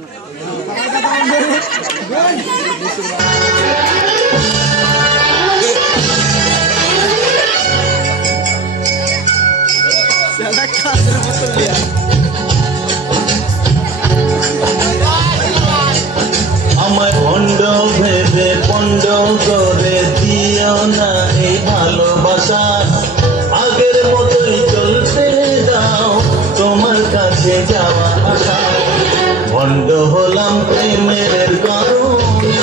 আমার মতো আমায় পণ্ড ভেবে পণ্ড করে দিও না এই ভালোবাসা। আগের মতোই চলতে দাও, তোমার কাছে যাওয়া আসা ভণ্ড হলাম প্রেমের কারণে।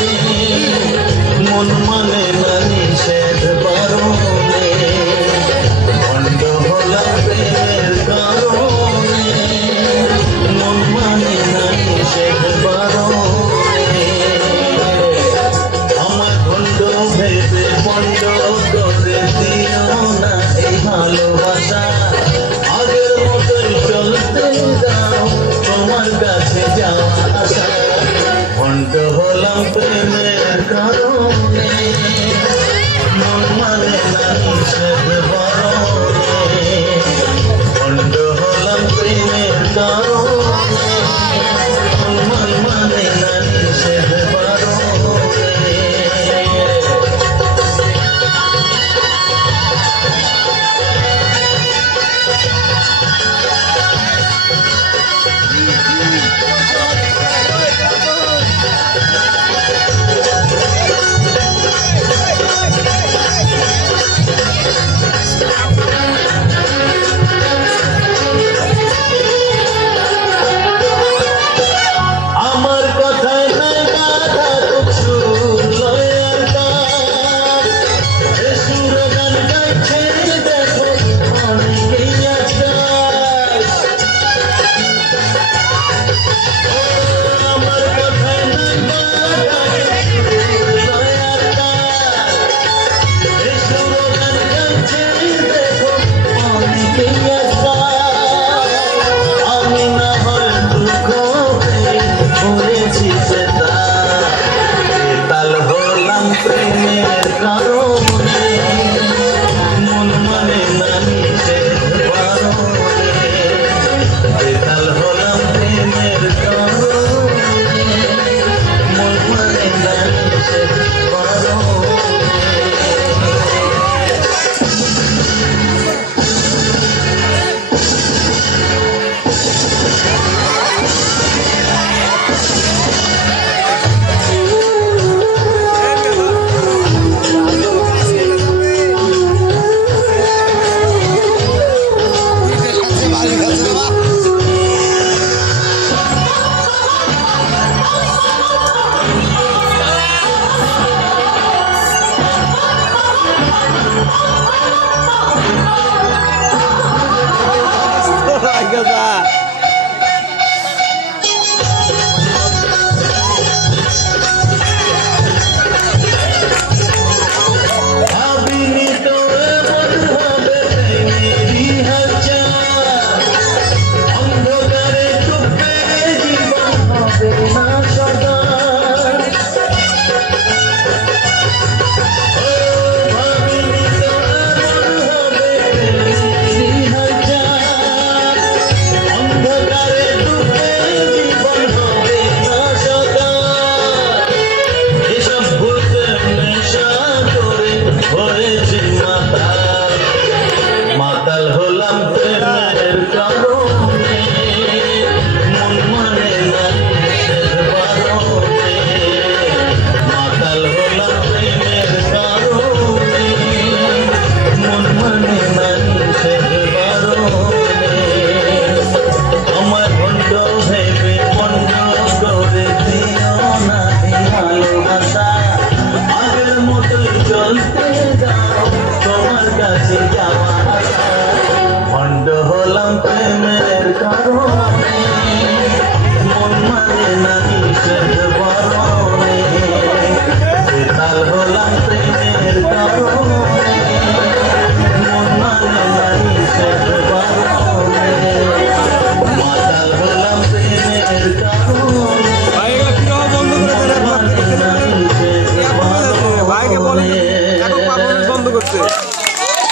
মন